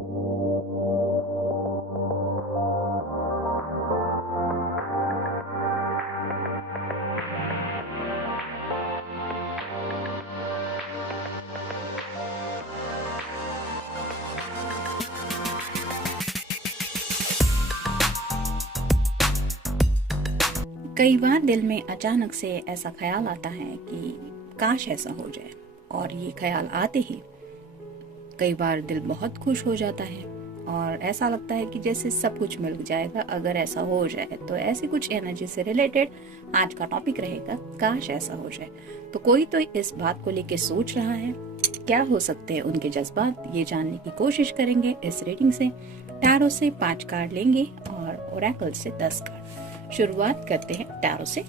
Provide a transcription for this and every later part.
कई बार दिल में अचानक से ऐसा ख्याल आता है कि काश ऐसा हो जाए, और ये ख्याल आते ही कई बार दिल बहुत खुश हो जाता है और ऐसा लगता है कि जैसे सब कुछ मिल जाएगा अगर ऐसा हो जाए। तो ऐसी कुछ एनर्जी से रिलेटेड आज का टॉपिक रहेगा, काश ऐसा हो जाए। तो कोई तो इस बात को लेके सोच रहा है, क्या हो सकते हैं उनके जज्बात, ये जानने की कोशिश करेंगे इस रीडिंग से। टैरो से 5 कार्ड लेंगे और ओरेकल से 10 कार्ड। शुरुआत करते हैं टैरो से।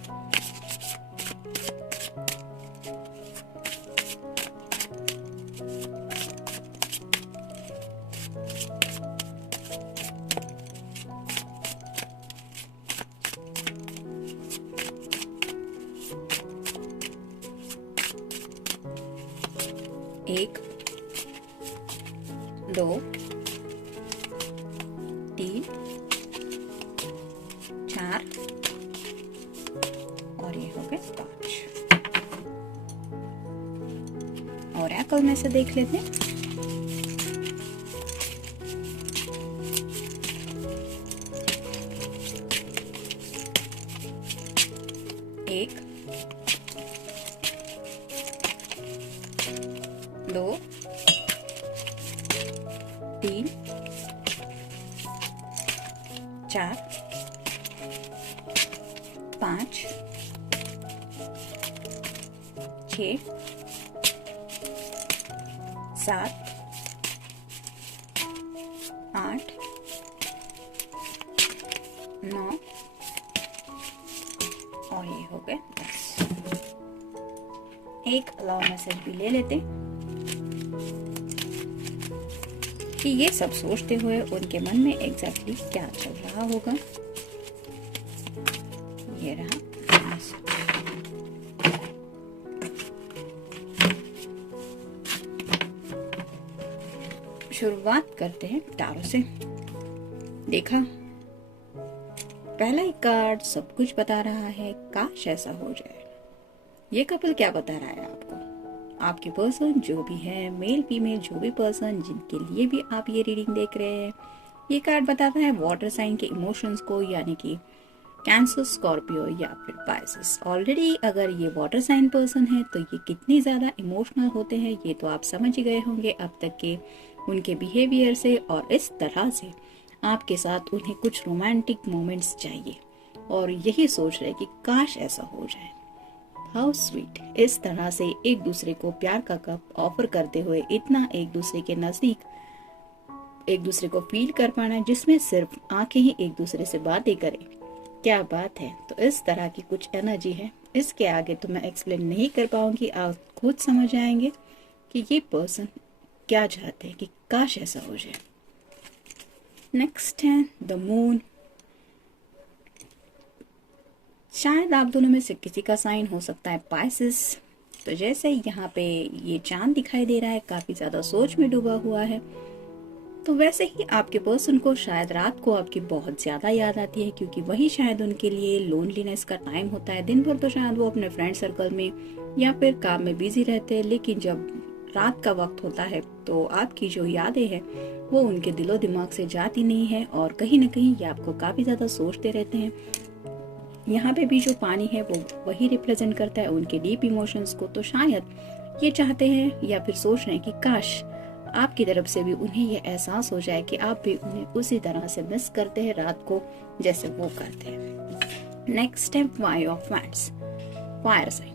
एक, 2, 3, 4 और ये हो गए 5। ओरेकल में से देख लेते हैं। एक, 2, 3, 4, 5, 6, 7, 8, 9 और ये हो गए 10। एक अलाउ मैसेज भी ले लेते कि ये सब सोचते हुए उनके मन में एग्जैक्टली क्या चल रहा होगा। ये रहा। शुरुआत करते हैं टैरो से। देखा, पहला एक कार्ड सब कुछ बता रहा है, काश ऐसा हो जाए। ये कपल क्या बता रहा है आपको? आपके पर्सन जो भी है, मेल फीमेल जो भी पर्सन जिनके लिए भी आप ये रीडिंग देख रहे हैं, ये कार्ड बताता है वाटर साइन के इमोशंस को, यानी कि कैंसर, स्कॉर्पियो या फिर पाइसेस। ऑलरेडी अगर ये वाटर साइन पर्सन है तो ये कितनी ज्यादा इमोशनल होते हैं ये तो आप समझ ही गए होंगे अब तक के उनके बिहेवियर से। और इस तरह से आपके साथ उन्हें कुछ रोमांटिक मोमेंट्स चाहिए और यही सोच रहे कि काश ऐसा हो जाए। हाउ स्वीट, इस तरह से एक दूसरे को प्यार का कप ऑफर करते हुए इतना एक दूसरे के नजदीक एक दूसरे को फील कर पाना, जिसमें सिर्फ आंखें ही एक दूसरे से बातें करें, क्या बात है। तो इस तरह की कुछ एनर्जी है। इसके आगे तो मैं एक्सप्लेन नहीं कर पाऊंगी, आप खुद समझ आएंगे कि ये पर्सन क्या चाहते हैं कि काश ऐसा हो जाए। नेक्स्ट है द मून। शायद आप दोनों में से किसी का साइन हो सकता है पाइसेस। तो जैसे यहाँ पे ये चांद दिखाई दे रहा है, काफी ज्यादा सोच में डूबा हुआ है, तो वैसे ही आपके पर्सन को शायद रात को आपकी बहुत ज्यादा याद आती है, क्योंकि वही शायद उनके लिए लोनलीनेस का टाइम होता है। दिन भर तो शायद वो अपने फ्रेंड सर्कल में या फिर काम में बिजी रहते हैं, लेकिन जब रात का वक्त होता है तो आपकी जो यादें हैं वो उनके दिलो दिमाग से जाती नहीं है और कहीं ना कहीं ये आपको काफी ज्यादा सोचते रहते हैं। यहाँ पे भी जो पानी है वो वही रिप्रेजेंट करता है उनके डीप इमोशंस को। तो शायद ये चाहते हैं या फिर सोच रहे हैं कि काश आपकी तरफ से भी उन्हें ये एहसास हो जाए कि आप भी उन्हें उसी तरह से मिस करते हैं रात को जैसे वो करते हैं। नेक्स्ट है five of wands, fire sign,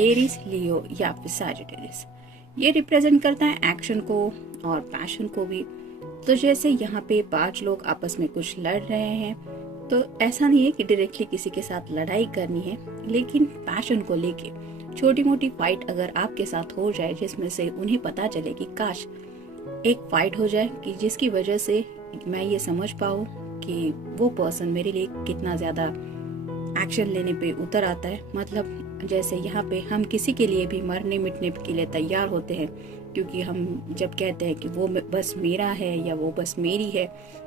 Aries, Leo या फिर सैजिटेरियस। ये रिप्रेजेंट करता है एक्शन को और पैशन को भी। तो जैसे यहाँ पे 5 लोग आपस में कुछ लड़ रहे हैं, तो ऐसा नहीं है कि डायरेक्टली किसी के साथ लड़ाई करनी है, लेकिन पैशन को लेके छोटी मोटी फाइट अगर आपके साथ हो जाए जिसमें से उन्हें पता चले कि काश एक फाइट हो जाए कि जिसकी वजह से मैं ये समझ पाऊँ कि वो पर्सन मेरे लिए कितना ज्यादा एक्शन लेने पे उतर आता है। मतलब जैसे यहाँ पे हम किसी के लिए भी मरने मिटने के लिए तैयार होते हैं, क्योंकि हम जब कहते हैं कि वो बस मेरा है या वो बस मेरी है,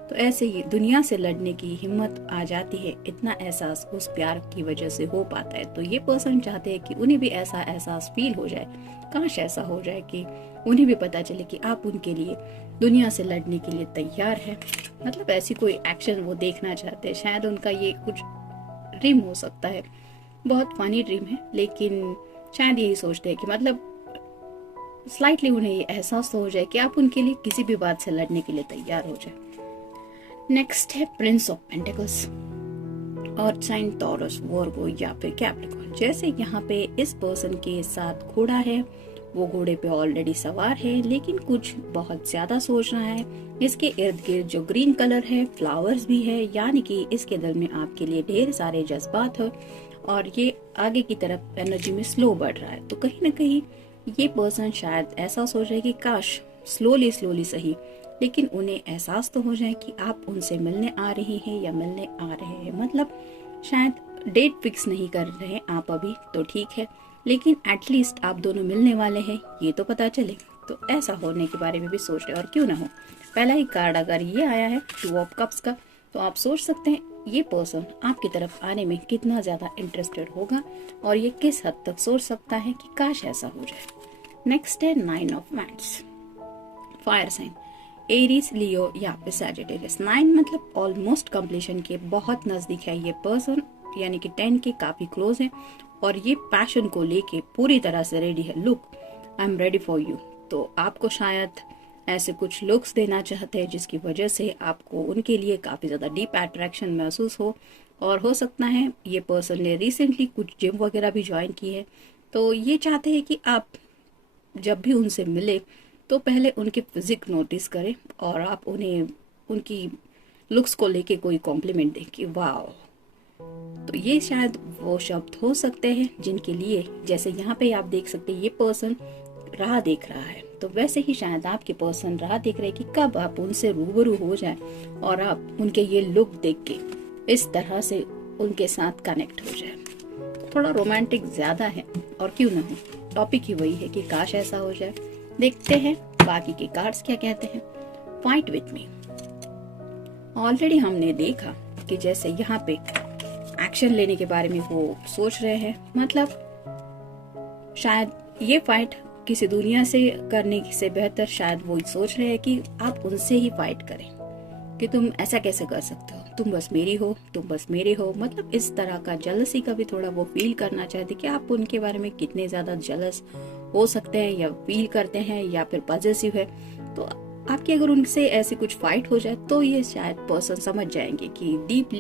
तो ऐसे ही दुनिया से लड़ने की हिम्मत आ जाती है। इतना एहसास उस प्यार की वजह से हो पाता है। तो ये पर्सन चाहते हैं कि उन्हें भी ऐसा एहसास फील हो जाए, काश ऐसा हो जाए कि उन्हें भी पता चले कि आप उनके लिए दुनिया से लड़ने के लिए तैयार है। मतलब ऐसी कोई एक्शन वो देखना चाहते हैं। शायद उनका ये कुछ ड्रीम हो सकता है, बहुत फनी ड्रीम है, लेकिन शायद यही सोचते हैं कि मतलब स्लाइटली उन्हें ये एहसास तो हो जाए कि आप उनके लिए किसी भी बात से लड़ने के लिए तैयार हो जाए। नेक्स्ट है प्रिंस ऑफ पेंटिकल्स और साइन टॉरस, वर्गो या फिर कैप्रिकॉर्न। जैसे यहाँ पे इस पर्सन के साथ घोड़ा है, वो घोड़े पे ऑलरेडी सवार है, लेकिन कुछ बहुत ज्यादा सोच रहा है। इसके इर्द गिर्द जो ग्रीन कलर है, फ्लावर्स भी है, यानी कि इसके दिल में आपके लिए ढेर सारे जज्बात है और ये आगे की तरफ एनर्जी में स्लो बढ़ रहा है। तो कहीं ना कहीं ये पर्सन शायद ऐसा सोच रहे कि काश स्लोली स्लोली सही, लेकिन उन्हें एहसास तो हो जाए कि आप उनसे मिलने आ रही हैं या मिलने आ रहे हैं। मतलब शायद डेट फिक्स नहीं कर रहे हैं आप अभी, तो ठीक है, लेकिन एटलीस्ट आप दोनों मिलने वाले हैं ये तो पता चले। तो ऐसा होने के बारे में भी सोच रहे हैं। और क्यों ना हो, पहला ही कार्ड अगर ये आया है 2 ऑफ कप्स का, तो आप सोच सकते हैं ये पर्सन आपकी तरफ आने में कितना ज्यादा इंटरेस्टेड होगा और ये किस हद तक सोच सकता है कि काश ऐसा हो जाए। नेक्स्ट है 9 of wands, fire sign, Aries, Leo या फिर सैजिटेरियस। 9 मतलब ऑलमोस्ट कंप्लीशन के बहुत नजदीक है ये पर्सन, यानी कि 10 के काफी क्लोज है और ये पैशन को लेके पूरी तरह से रेडी है। Look, I am ready for you. तो आपको शायद ऐसे कुछ लुक्स देना चाहते हैं जिसकी वजह से आपको उनके लिए काफी ज्यादा डीप अट्रैक्शन महसूस हो। और हो सकता है ये पर्सन ने रिसेंटली कुछ जिम वगैरह भी ज्वाइन की है। तो ये चाहते हैं कि आप जब भी उनसे मिले तो पहले उनके फिजिक नोटिस करें और आप उन्हें उनकी लुक्स को लेके कोई कॉम्प्लीमेंट दें कि वाह। तो ये शायद वो शब्द हो सकते हैं जिनके लिए, जैसे यहाँ पे आप देख सकते हैं ये पर्सन राह देख रहा है, तो वैसे ही शायद आपके पर्सन राह देख रहे हैं कि कब आप उनसे रूबरू हो जाए और आप उनके ये लुक देख के इस तरह से उनके साथ कनेक्ट हो जाए। थोड़ा रोमांटिक ज्यादा है और क्यों ना हो, टॉपिक ही वही है कि काश ऐसा हो जाए। देखते हैं बाकी के कार्ड्स क्या कहते हैं। फाइट विथ मी, ऑलरेडी हमने देखा कि जैसे यहाँ पे एक्शन लेने के बारे में वो सोच रहे हैं। मतलब शायद ये फाइट किसी दुनिया से करने से बेहतर शायद वो सोच रहे हैं कि आप उनसे ही फाइट करें कि तुम ऐसा कैसे कर सकते हो, तुम बस मेरी हो, तुम बस मेरे हो। मतलब इस तरह का जलसी का भी थोड़ा वो फील करना चाहते कि आप उनके बारे में कितने ज्यादा जलस हो सकते हैं या फील करते हैं या फिर पॉजिटिव है। तो आपकी अगर उनसे ऐसी कुछ फाइट हो जाए तो ये शायद पर्सन समझ जाएंगे कि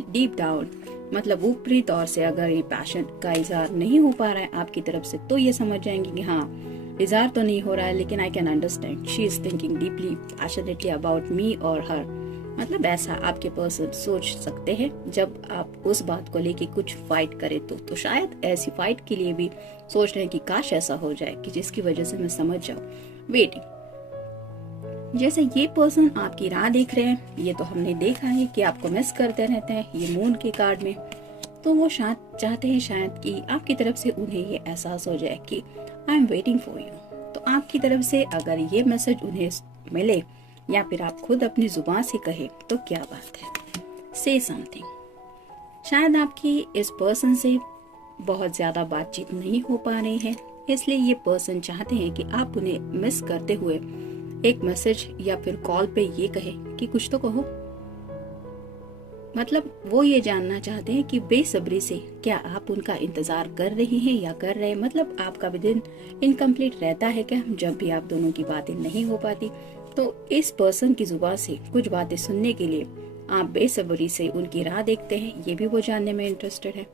डीप डाउन, मतलब ऊपरी तौर से अगर ये पैशन का इजहार नहीं हो पा रहा है आपकी तरफ से, तो ये समझ जाएंगे कि हाँ इजहार तो नहीं हो रहा है, लेकिन I can understand she is thinking deeply passionately about me और हर। मतलब ऐसा आपके पर्सन सोच सकते हैं जब आप उस बात को लेके कुछ फाइट करें तो शायद ऐसी फाइट के लिए भी सोच रहे हैं कि काश ऐसा हो जाए कि जिसकी वजह से मैं समझ जाऊं। वेटिंग, जैसे ये पर्सन आपकी राह देख रहे हैं, ये तो हमने देखा है कि आपको मिस करते रहते हैं ये मून के कार्ड में। तो वो शायद चाहते हैं शायद कि आपकी तरफ से उन्हें ये एहसास हो जाए कि I am waiting for you. तो आपकी तरफ से अगर ये मैसेज उन्हें मिले या फिर आप खुद अपनी जुबान से कहे तो क्या बात है। से समथिंग, शायद आपकी इस पर्सन से बहुत ज्यादा बातचीत नहीं हो पा रही है, इसलिए ये पर्सन चाहते हैं कि आप उन्हें मिस करते हुए एक मैसेज या फिर कॉल पे ये कहे कि कुछ तो कहो। मतलब वो ये जानना चाहते हैं कि बेसब्री से क्या आप उनका इंतजार कर रही हैं या कर रहे हैं। मतलब आपका भी दिन इनकम्प्लीट रहता है क्या जब भी आप दोनों की बातें नहीं हो पाती। तो इस पर्सन की जुबान से कुछ बातें सुनने के लिए आप बेसब्री से उनकी राह देखते हैं, ये भी वो जानने में इंटरेस्टेड है।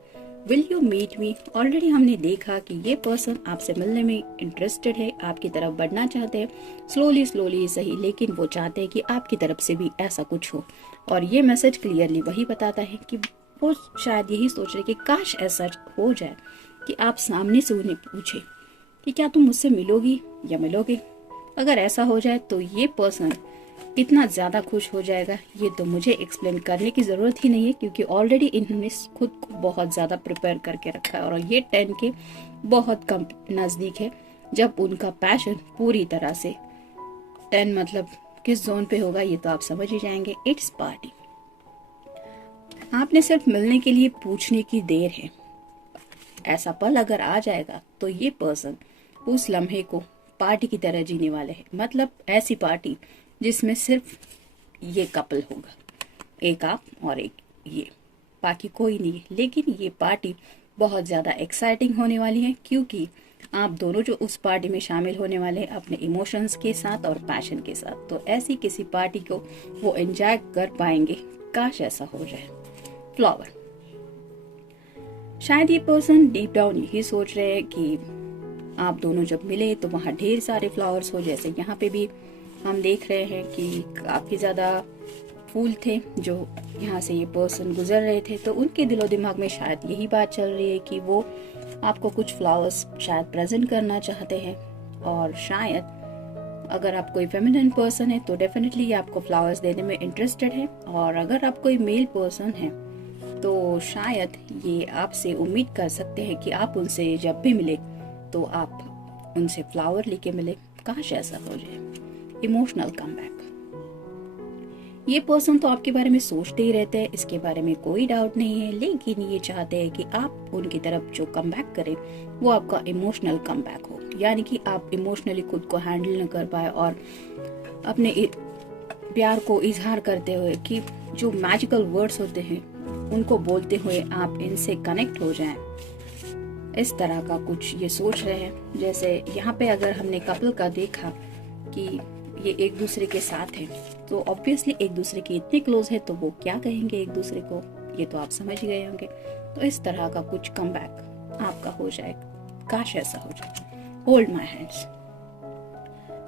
Will you meet me, already हमने देखा कि ये पर्सन आपसे मिलने में इंटरेस्टेड है, आपकी तरफ बढ़ना चाहते हैं, स्लोली स्लोली सही, लेकिन वो चाहते हैं कि आपकी तरफ से भी ऐसा कुछ हो। और ये मैसेज क्लियरली वही बताता है कि वो शायद यही सोच रहे कि काश ऐसा हो जाए कि आप सामने से उन्हें पूछे कि क्या तुम मुझसे मिलोगी या मिलोगे। अगर ऐसा हो जाए तो ये पर्सन कितना ज्यादा खुश हो जाएगा ये तो मुझे एक्सप्लेन करने की जरूरत ही नहीं है, क्योंकि ऑलरेडी इन्होंने खुद को बहुत ज्यादा प्रिपेयर करके रखा है और ये 10 के बहुत कम नजदीक है जब उनका पैशन पूरी तरह से 10 मतलब किस जोन पे होगा ये तो आप समझ ही जाएंगे। It's party. आपने सिर्फ मिलने के लिए पूछने की देर है। ऐसा पल अगर आ जाएगा तो ये पर्सन उस लम्हे को पार्टी की तरह जीने वाले हैं। मतलब ऐसी पार्टी जिसमें सिर्फ ये कपल होगा, एक आप और एक ये, बाकी कोई नहीं। लेकिन ये पार्टी बहुत ज़्यादा एक्साइटिंग होने वाली है, क्योंकि आप दोनों जो उस पार्टी में शामिल होने वाले हैं अपने इमोशंस के साथ और पैशन के साथ। तो ऐसी किसी पार्टी को वो एंजॉय कर पाएंगे। काश ऐसा हो जाए। फ्लावर। शायद ये पर्सन डीप डाउन यही सोच रहे हैं कि आप दोनों जब मिले तो वहाँ ढेर सारे फ्लावर्स हो। जैसे यहाँ पे भी हम देख रहे हैं कि काफ़ी ज़्यादा फूल थे जो यहाँ से ये पर्सन गुजर रहे थे। तो उनके दिलो दिमाग में शायद यही बात चल रही है कि वो आपको कुछ फ्लावर्स शायद प्रेजेंट करना चाहते हैं। और शायद अगर आप कोई फेमिनिन पर्सन है तो डेफिनेटली आपको फ्लावर्स देने में इंटरेस्टेड है। और अगर आप कोई मेल पर्सन है तो शायद ये आपसे उम्मीद कर सकते हैं कि आप उनसे जब भी मिले तो आप उनसे फ्लावर लेके मिले। काश ऐसा हो जाए। Emotional comeback. ये पर्सन तो आपके बारे में सोचते ही रहते हैं, इसके बारे में कोई डाउट नहीं है। लेकिन ये चाहते हैं कि आप उनकी तरफ जो कमबैक करें वो आपका इमोशनल कमबैक हो। यानी कि आप इमोशनली खुद को हैंडल न कर पाए और अपने प्यार को इजहार करते हुए कि जो मैजिकल वर्ड्स होते हैं उनको बोलते हुए आप इनसे कनेक्ट हो जाएं। इस तरह का कुछ ये सोच रहे हैं। जैसे यहाँ पे अगर हमने कपल का देखा कि ये एक दूसरे के साथ है तो ऑब्वियसली एक दूसरे के इतने क्लोज है तो वो क्या कहेंगे एक दूसरे को, ये तो आप समझ गए होंगे। तो इस तरह का कुछ कमबैक आपका हो जाए। काश ऐसा हो जाए। Hold my hands.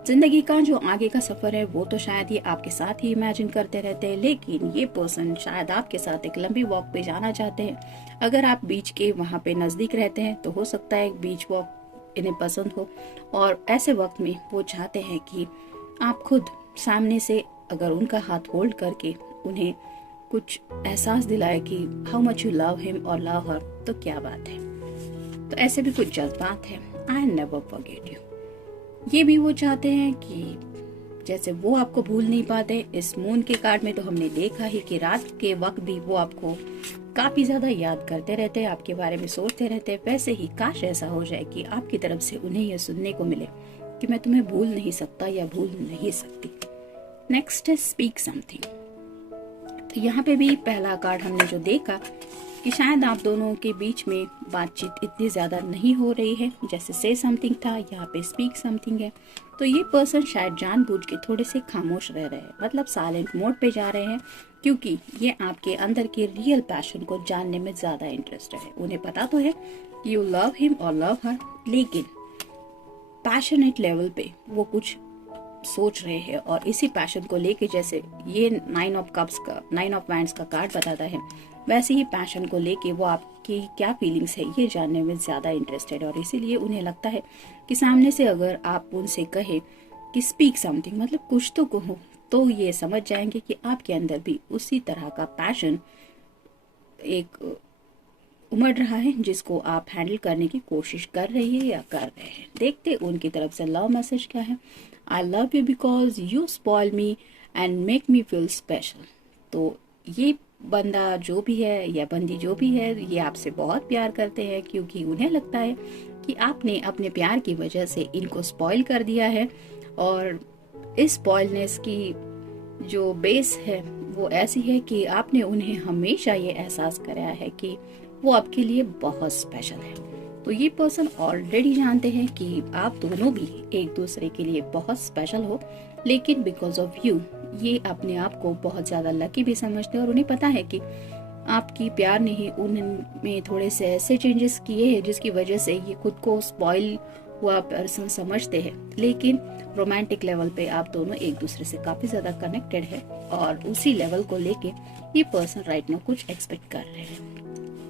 जिंदगी का जो आगे का सफर है वो तो शायद ये आपके साथ ही इमेजिन करते रहते हैं, लेकिन ये पर्सन शायद आपके साथ एक लंबी वॉक पे जाना चाहते हैं। अगर आप बीच के वहाँ पे नजदीक रहते हैं तो हो सकता है बीच वॉक इन्हें पसंद हो। और ऐसे वक्त में वो चाहते हैं कि आप खुद सामने से अगर उनका हाथ होल्ड करके उन्हें कुछ एहसास दिलाए कि how much you love him और लव हर, तो क्या बात है। तो ऐसे भी कुछ जज्बात है। I never forget you. ये भी वो चाहते हैं कि जैसे वो आपको भूल नहीं पाते। इस मून के कार्ड में तो हमने देखा ही कि रात के वक्त भी वो आपको काफी ज्यादा याद करते रहते हैं, आपके बारे में सोचते रहते हैं। वैसे ही काश ऐसा हो जाए कि आपकी तरफ से उन्हें यह सुनने को मिले कि मैं तुम्हें भूल नहीं सकता या भूल नहीं सकती। नेक्स्ट है स्पीक समथिंग। तो यहाँ पे भी पहला कार्ड हमने जो देखा कि शायद आप दोनों के बीच में बातचीत इतनी ज्यादा नहीं हो रही है। जैसे से समथिंग था, यहाँ पे स्पीक समथिंग है। तो ये पर्सन शायद जानबूझ के थोड़े से खामोश रह रहे हैं, मतलब साइलेंट मोड पे जा रहे हैं, क्योंकि ये आपके अंदर के रियल पैशन को जानने में ज्यादा इंटरेस्टेड है। उन्हें पता तो है कि यू लव हिम और लव हर, लेकिन पैशनेट लेवल पे वो कुछ सोच रहे हैं। और इसी पैशन को लेके जैसे ये 9 ऑफ कप्स का 9 ऑफ वांड्स का कार्ड बताता है, वैसे ही पैशन को लेके वो आपकी क्या फीलिंग्स है ये जानने में ज्यादा इंटरेस्टेड है। और इसीलिए उन्हें लगता है कि सामने से अगर आप उनसे कहे कि स्पीक समथिंग मतलब कुछ तो कहो, तो ये समझ जाएंगे कि आपके अंदर भी उसी तरह का पैशन एक उमड़ रहा है जिसको आप हैंडल करने की कोशिश कर रही है या कर रहे हैं। देखते उनकी तरफ से लव मैसेज क्या है। I love you because you spoil me and make me feel special. तो ये बंदा जो भी है या बंदी जो भी है ये आपसे बहुत प्यार करते हैं, क्योंकि उन्हें लगता है कि आपने अपने प्यार की वजह से इनको स्पॉइल कर दिया है। और इस स्पॉइलनेस की जो बेस है वो ऐसी है कि आपने उन्हें हमेशा ये एहसास कराया है कि वो आपके लिए बहुत स्पेशल है। तो ये पर्सन ऑलरेडी जानते हैं कि आप दोनों भी एक दूसरे के लिए बहुत स्पेशल हो, लेकिन बिकॉज ऑफ यू ये अपने आप को बहुत ज्यादा लकी भी समझते हैं। और उन्हें पता है कि आपकी प्यार ने ही उनमें थोड़े से ऐसे चेंजेस किए हैं जिसकी वजह से ये खुद को स्पॉइल हुआ पर्सन समझते हैं। लेकिन रोमांटिक लेवल पे आप दोनों एक दूसरे से काफी ज्यादा कनेक्टेड है और उसी लेवल को लेके ये पर्सन राइट नाउ कुछ एक्सपेक्ट कर रहे हैं,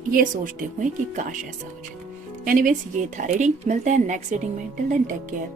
ये सोचते हुए कि काश ऐसा हो जाए। एनीवेज ये था रीडिंग। मिलते हैं नेक्स्ट रीडिंग में। Till then take care.